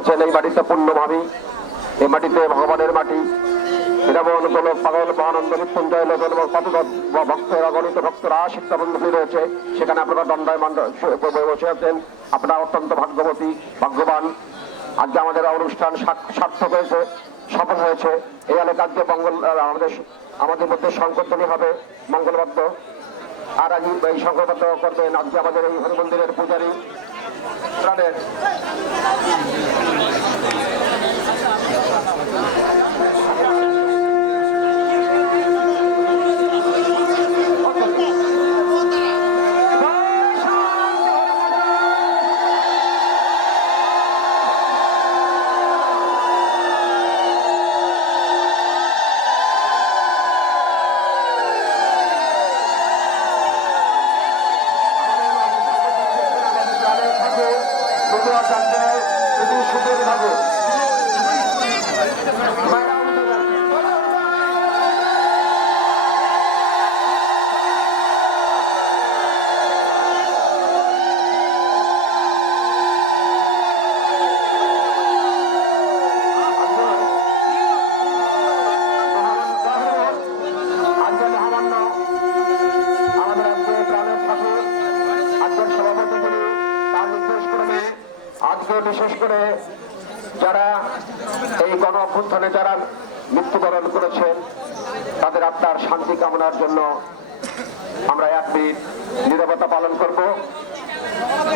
এসেছেন এই মাটিতে পূর্ণভাবী, এই মাটিতে ভগবানের মাটি। নিরামন গোলক পাগল, মহানন্দ, মৃত্যুঞ্জয় লোকন কত ভক্তরা, গণিত ভক্তরা শিক্ষাবন্ধী রয়েছে। সেখানে আপনারা দণ্ডায় মান্ড বসে আছেন। আপনারা অত্যন্ত ভাগ্যবতী, ভাগ্যবান। আজকে আমাদের অনুষ্ঠান সার্থক হয়েছে, সফল হয়েছে। এই এলাকা আজকে মঙ্গল আমাদের আমাদের মধ্যে সংকটনী হবে, মঙ্গলবদ্ধ। আর আজ এই সংকল্প করবেন আজকে আমাদের এই হরি মন্দিরের পূজারী। প্রাণের শুধু সুখের থাকে আজকে বিশেষ করে যারা এই গণ অভ্যুত্থানে যারা মৃত্যুবরণ করেছেন, তাদের আত্মার শান্তি কামনার জন্য আমরা এক মিনিট নিরবতা পালন করব।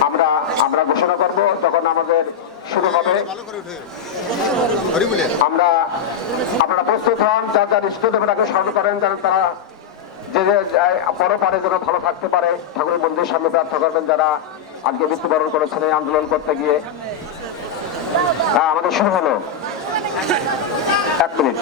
আমরা আমরা ঘোষণা করব তখন আমাদের শুরু হবে। আমরা, আপনারা প্রস্তুত হন, যার যার ইষ্টদেবতাকে স্মরণ করেন যেন তারা যে পরে পারে যেন ভালো থাকতে পারে, ঠাকুরের মন্দিরের সামনে প্রার্থনা করবেন যারা আজকে মৃত্যুবরণ করেছেন এই আন্দোলন করতে গিয়ে। আমাদের শুরু হলো। এক মিনিট।